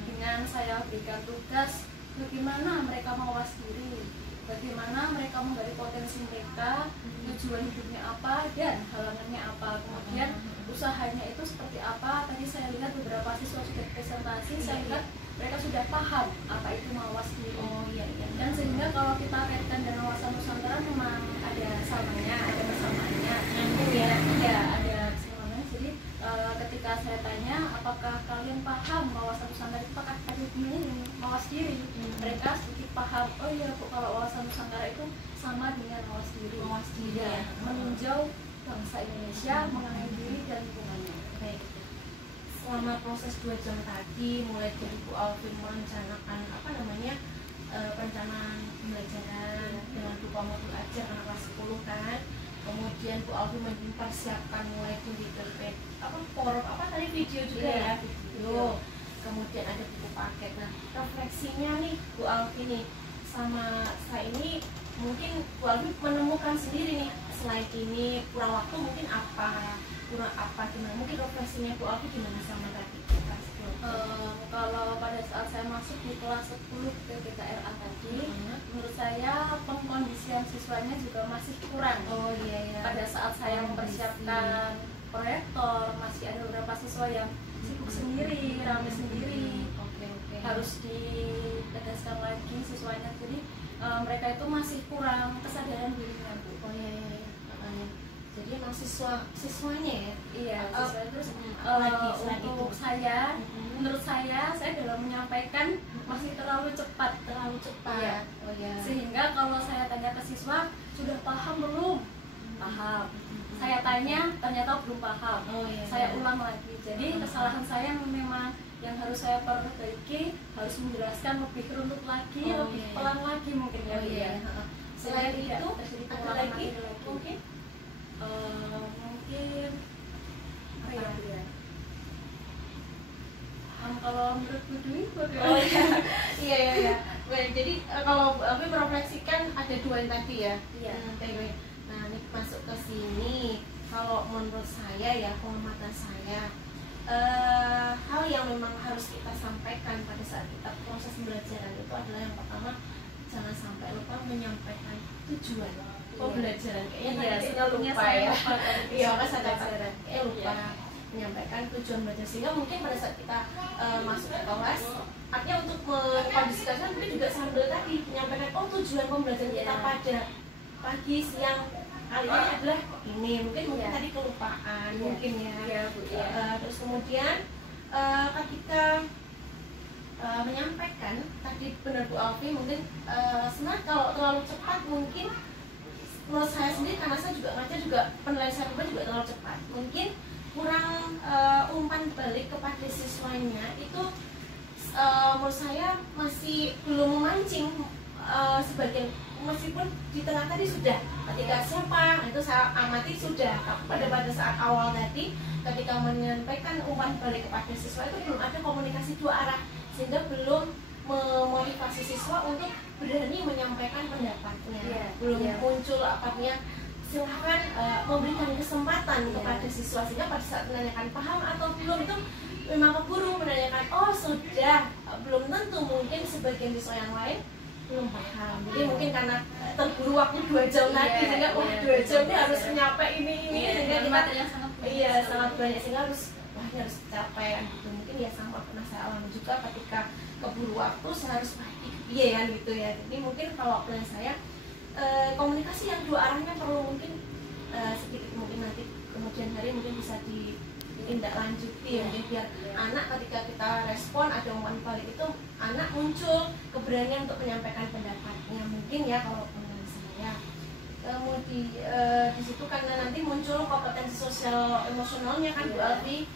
dengan saya berikan tugas bagaimana mereka mawas diri, bagaimana mereka menggali potensi mereka, tujuan hidupnya apa dan halangannya apa, kemudian usahanya itu seperti apa. Tadi saya lihat beberapa siswa sudah presentasi, saya lihat mereka sudah paham apa itu mawas diri. Dan sehingga kalau kita kaitkan dengan wawasan Nusantara memang ada samanya, ada persamaannya. Ada kesamaan. Jadi ketika saya tanya apakah kalian paham wawasan Nusantara itu, apakah kalian ini mawas diri, mereka sedikit paham. Oh iya Bu, kalau wawasan Nusantara itu sama dengan mawas diri. Meninjau bangsa Indonesia, mengenai diri dan lingkungannya. Baik. Selama proses 2 jam tadi, mulai dari Bu Alfi merencanakan perencanaan pembelajaran dengan berupa modul ajar anak kelas 10 kan, kemudian Bu Alfi mempersiapkan mulai dari video juga ya, video, kemudian ada buku paket. Nah, refleksinya nih Bu Alfi nih sama saya ini, mungkin Bu Alfi menemukan sendiri nih, selain ini kurang waktu mungkin gimana, mungkin refleksinya Bu Alfi gimana sama tadi kelas 10? Kalau pada saat saya masuk di kelas 10 PPKRA tadi, menurut saya pengkondisian siswanya juga masih kurang. Pada saat saya mempersiapkan proyektor, masih ada beberapa siswa yang sibuk sendiri, rame sendiri. Harus ditegaskan lagi siswanya, jadi mereka itu masih kurang kesadaran dirinya Bu. Jadi emang siswanya ya? Iya, siswa itu untuk saya, menurut saya dalam menyampaikan masih terlalu cepat. Iya. Sehingga kalau saya tanya ke siswa, sudah paham belum? Paham. Saya tanya, ternyata belum paham. Saya ulang lagi. Jadi kesalahan saya memang yang harus saya perbaiki, harus menjelaskan lebih runtut lagi, lebih pelan lagi mungkin ya. Selain itu, ada lagi mungkin? Mungkin kalau menurut Bu Dwi bagaimana? Iya. Baik, jadi kalau Abi merefleksikan ada 2 yang tadi ya. Baik. Nah, ini masuk ke sini. Kalau menurut saya ya, pengamatan saya, hal yang memang harus kita sampaikan pada saat kita proses pembelajaran itu adalah yang pertama, jangan sampai lupa menyampaikan tujuan pembelajaran. Kayaknya kita lupa ya. Iya, kan saya lupa menyampaikan tujuan belajar, sehingga mungkin pada saat kita masuk ke kelas, artinya untuk mengkondisikan mungkin juga sambil tadi menyampaikan tujuan pembelajaran kita pada pagi, siang kali ini adalah ini, mungkin tadi kelupaan mungkin ya. Terus kemudian ketika menyampaikan tadi benar Bu Alfi, mungkin sebenarnya kalau terlalu cepat mungkin menurut saya sendiri, karena saya juga ngajar juga penilaian saya juga terlalu cepat, mungkin kurang umpan balik kepada siswanya itu menurut saya masih belum memancing sebagian, meskipun di tengah tadi sudah ketika siapa itu saya amati sudah pada saat awal tadi ketika menyampaikan umpan balik kepada siswa itu belum ada komunikasi dua arah, sehingga belum memotivasi siswa untuk berani menyampaikan pendapatnya, belum muncul apanya silahkan memberikan kesempatan kepada siswa, sehingga pada saat menanyakan paham atau belum itu memang keburu menanyakan oh sudah, belum tentu mungkin sebagian siswa yang lain belum paham, jadi mungkin karena terburu waktu 2 jam tadi, sehingga 2 jam ini harus nyampe ini sehingga kita sangat banyak, sehingga harus capai gitu. Mungkin ya sama pernah saya alami juga ketika keburu waktu saya harus kan gitu ya. Jadi mungkin kalau plan saya komunikasi yang dua arahnya perlu mungkin sedikit, mungkin nanti kemudian hari mungkin bisa ditindaklanjuti mungkin biar anak ketika kita respon ada umpan balik itu anak muncul keberanian untuk menyampaikan pendapatnya, mungkin ya kalau menurut saya. Kemudian di situ karena nanti muncul kompetensi sosial emosionalnya kan Bu Alfi,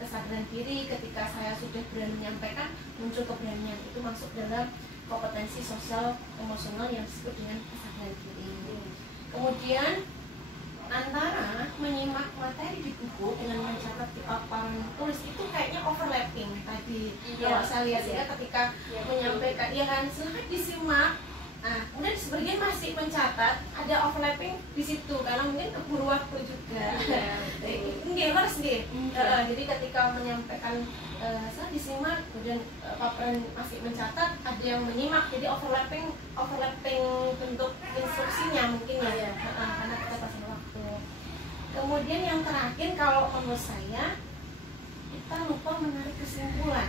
kesadaran diri ketika saya sudah berani menyampaikan muncul keberanian, itu masuk dalam kompetensi sosial emosional yang disebut dengan kesadaran diri. Kemudian antara menyimak materi di buku dengan mencatat di papan tulis itu kayaknya overlapping tadi. Kalau saya lihat ya ketika menyampaikan ya kan silahkan disimak. Nah, kemudian sebagian masih mencatat, ada overlapping di situ karena mungkin keburu waktu juga. Enggak harus deh. Jadi ketika menyampaikan saya disimak, kemudian paparan masih mencatat, ada yang menyimak, jadi overlapping bentuk instruksinya mungkin ya, karena kita pasang waktu. Kemudian yang terakhir kalau menurut saya kita lupa menarik kesimpulan.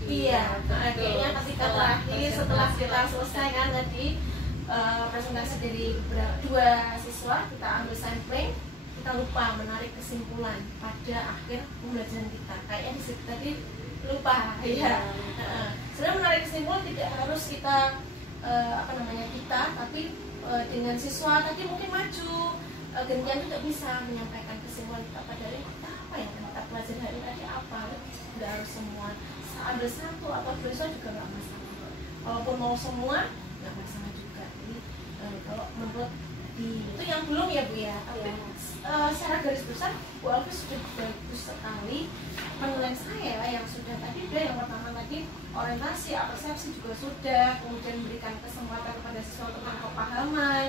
Kayaknya ketika terakhir setelah kita selesai kan tadi presentasi dari dua siswa, kita ambil sampling, kita lupa menarik kesimpulan pada akhir pembelajaran kita. Kayaknya di situ tadi lupa sebenarnya menarik kesimpulan tidak harus kita kita, tapi dengan siswa tadi mungkin maju gantian juga bisa menyampaikan kesimpulan kita pada hari kita apa yang kita pelajari hari tadi apa, tidak harus semua ambil satu atau dua siswa juga nggak masalah, walaupun mau semua nggak masalah juga. Jadi kalau menurut itu yang belum ya Bu ya, tapi secara garis besar Bu Alfi sudah bagus sekali penilaian saya yang sudah tadi yang pertama tadi orientasi, persepsi juga sudah, kemudian berikan kesempatan kepada siswa tentang kepahaman,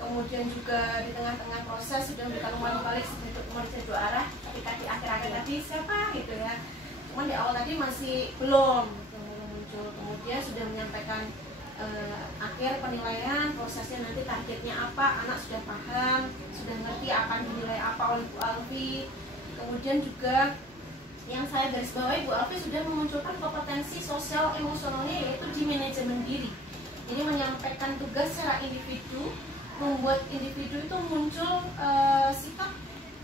kemudian juga di tengah-tengah proses sudah memberikan umpan balik sebagai pengertian dua arah, ketika di akhir-akhir tadi siapa gitu ya, cuman di awal tadi masih belum muncul, kemudian sudah menyampaikan akhir penilaian prosesnya nanti targetnya apa, anak sudah paham, sudah ngerti akan dinilai apa oleh Bu Alfi. Kemudian juga yang saya garis bawahi, Bu Alfi sudah memunculkan kompetensi sosial emosionalnya yaitu di manajemen diri. Jadi menyampaikan tugas secara individu, membuat individu itu muncul sikap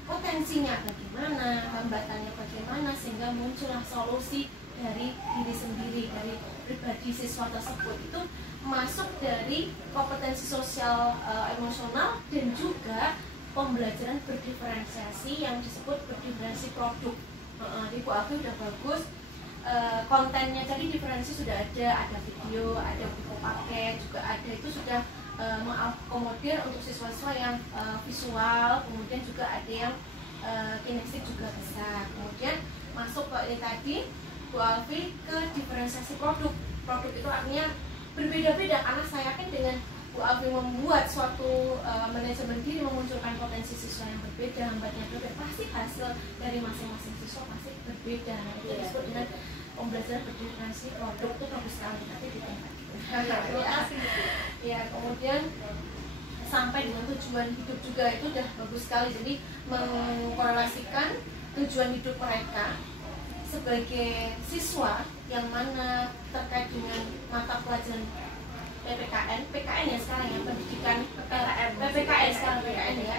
potensinya bagaimana, hambatannya bagaimana, sehingga muncullah solusi dari diri sendiri, dari pribadi siswa tersebut. Itu masuk dari kompetensi sosial emosional dan juga pembelajaran berdiferensiasi yang disebut berdiferensi produk. Di Bu Alfi udah bagus, kontennya tadi diferensi sudah ada video, ada buku paket juga ada, itu sudah mengakomodir untuk siswa-siswa yang visual, kemudian juga ada yang kinestetik juga bisa. Kemudian masuk ke ini tadi Bu Alfi ke diferensiasi produk. Produk itu artinya berbeda-beda, karena saya yakin dengan Bu Alfi membuat suatu manajemen diri, memunculkan potensi siswa yang berbeda, hambatnya berbeda, pasti hasil dari masing-masing siswa pasti berbeda. Itu disebut dengan pembelajaran berdiferensiasi produk, itu bagus sekali nanti di tempat ya. Kemudian sampai dengan tujuan hidup juga itu udah bagus sekali, jadi mengkorelasikan tujuan hidup mereka sebagai siswa yang mana terkait dengan mata pelajaran PKN ya sekarang ya, pendidikan PPKN sekarang PPKN ya,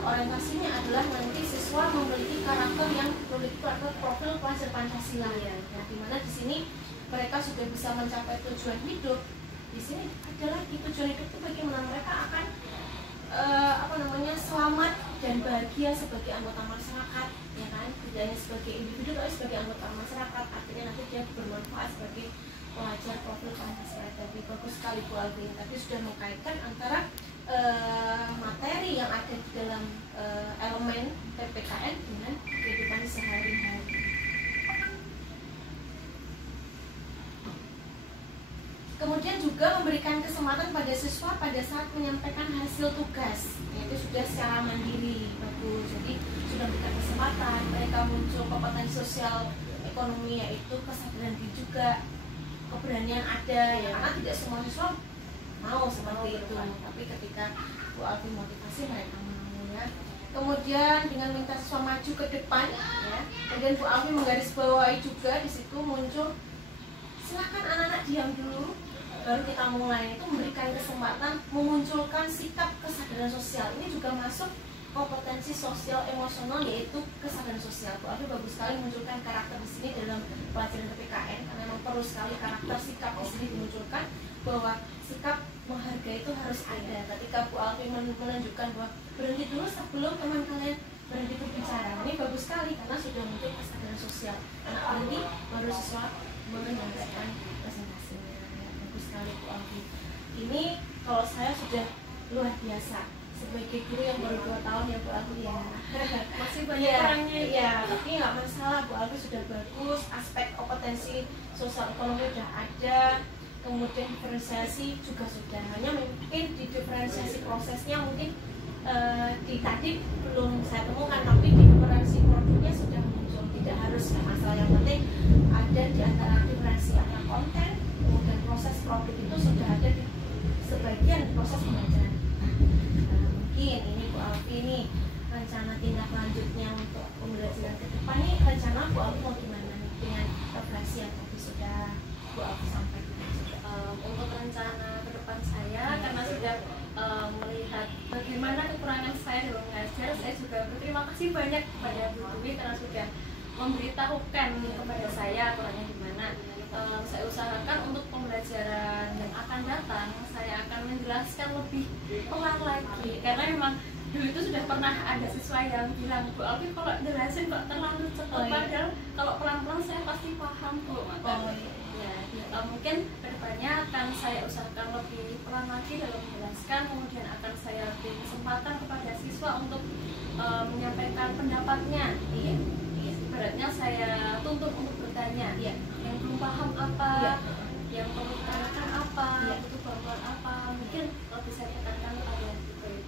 orientasinya adalah nanti siswa memiliki karakter yang memiliki profil pelajar Pancasila ya. Nah, dimana di sini mereka sudah bisa mencapai tujuan hidup. Di sini ada lagi tujuan hidup itu bagaimana mereka akan selamat dan bahagia sebagai anggota masyarakat, ya kan? Tidak hanya sebagai individu tapi sebagai anggota masyarakat. Artinya nanti dia bermanfaat sebagai pelajar profil Pancasila. Tapi bagus sekali Bu Alvin. Tadi sudah mengkaitkan antara materi yang ada di dalam elemen PPKN dengan kehidupan sehari-hari. Kemudian juga memberikan kesempatan pada siswa pada saat menyampaikan hasil tugas, yaitu sudah secara mandiri, bagus. Jadi sudah memberikan kesempatan mereka muncul kompetensi sosial ekonomi, yaitu kesadaran diri juga, keberanian ada ya, karena tidak semua siswa mau seperti itu, tapi ketika Bu Alfi motivasi mereka mau ya. Kemudian dengan minta siswa maju ke depan ya, kemudian Bu Alfi menggarisbawahi juga di situ muncul silahkan anak-anak diam dulu, baru kita mulai. Itu memberikan kesempatan memunculkan sikap kesadaran sosial. Ini juga masuk kompetensi sosial emosional, yaitu kesadaran sosial. Bu Alfi bagus sekali menunjukkan karakter di sini dalam pelajaran PPKN, karena memang perlu sekali karakter sikap di sini dimunculkan, bahwa sikap menghargai itu harus ada. Ketika Bu Alfi menunjukkan bahwa berhenti dulu sebelum teman kalian berhenti berbicara, ini bagus sekali karena sudah muncul kesadaran sosial. Anak berhenti baru siswa menyampaikan presentasinya. Bagus sekali Bu Alfi. Ini kalau saya sudah luar biasa sebagai guru yang baru 2 tahun ya Bu Alfi ya. Masih banyak orangnya ya, tapi nggak masalah. Bu Alfi sudah bagus, aspek kompetensi sosial ekonomi sudah ada, kemudian diferensiasi juga sudah. Hanya mungkin di diferensiasi prosesnya mungkin di tadi belum saya temukan, tapi diferensi produknya sudah muncul. Tidak harus masalah, yang penting ada di antara diferensi antara konten kemudian proses produk itu sudah ada di sebagian proses pembelajaran. Mungkin ini Bu Alfi ini rencana tindak lanjutnya untuk pembelajaran ke depan, nih rencana Bu Alfi mau gimana nih dengan refleksi yang tadi sudah Bu Alfi sampaikan. Untuk rencana ke depan saya, karena sudah melihat bagaimana kekurangan saya dalam mengajar, saya juga berterima kasih banyak kepada Bu Dwi karena sudah memberitahukan kepada saya kurangnya di mana. Saya usahakan untuk pembelajaran yang akan datang, saya akan menjelaskan lebih pelan lagi, karena memang dulu itu sudah pernah ada siswa yang bilang, Bu Alfi kalau jelasin kok terlalu cepat, padahal kalau pelan-pelan saya pasti paham Bu. Mungkin kedepannya akan saya usahakan lebih pelan lagi dalam menjelaskan, kemudian akan saya beri kesempatan kepada siswa untuk menyampaikan pendapatnya. Ibaratnya saya tuntut untuk bertanya, yang belum paham apa, yang perlu ditanyakan apa, butuh bantuan apa, mungkin lebih saya tekankan kepada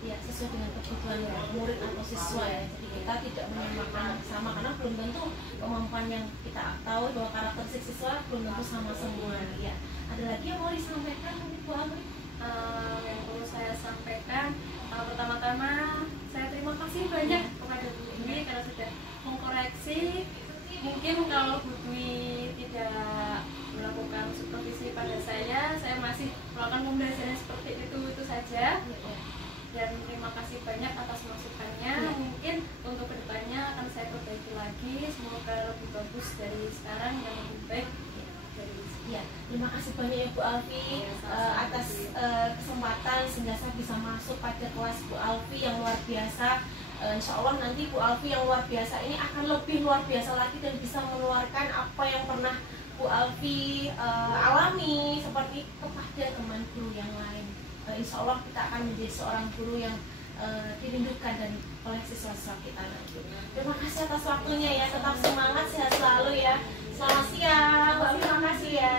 sesuai dengan kebutuhan murid atau siswa ya. Jadi kita tidak menyamakan sama, karena belum tentu kemampuan yang kita tahu bahwa karakteristik siswa belum tentu sama semua ya. Ada lagi yang mau disampaikan Bu Alfi? Yang perlu saya sampaikan, pertama-tama saya terima kasih banyak kepada Bu Dwi karena sudah mengkoreksi. Mungkin kalau Bu Dwi tidak melakukan supervisi pada saya masih melakukan pembelajaran seperti itu saja. Dan terima kasih banyak atas masukannya. Mungkin untuk kedepannya akan saya perbaiki lagi, semoga lebih bagus dari sekarang dan lebih baik ya. Terima kasih banyak ya Bu Alfi atas kesempatan sehingga saya bisa masuk pada kelas Bu Alfi yang luar biasa. Insya Allah nanti Bu Alfi yang luar biasa ini akan lebih luar biasa lagi dan bisa mengeluarkan apa yang pernah Bu Alfi alami seperti kepada teman guru yang lain. Insya Allah kita akan menjadi seorang guru yang dirindukan dan oleh siswa-siswa kita nanti. Terima kasih atas waktunya ya, tetap semangat, sehat selalu ya. Selamat siang, terima kasih ya.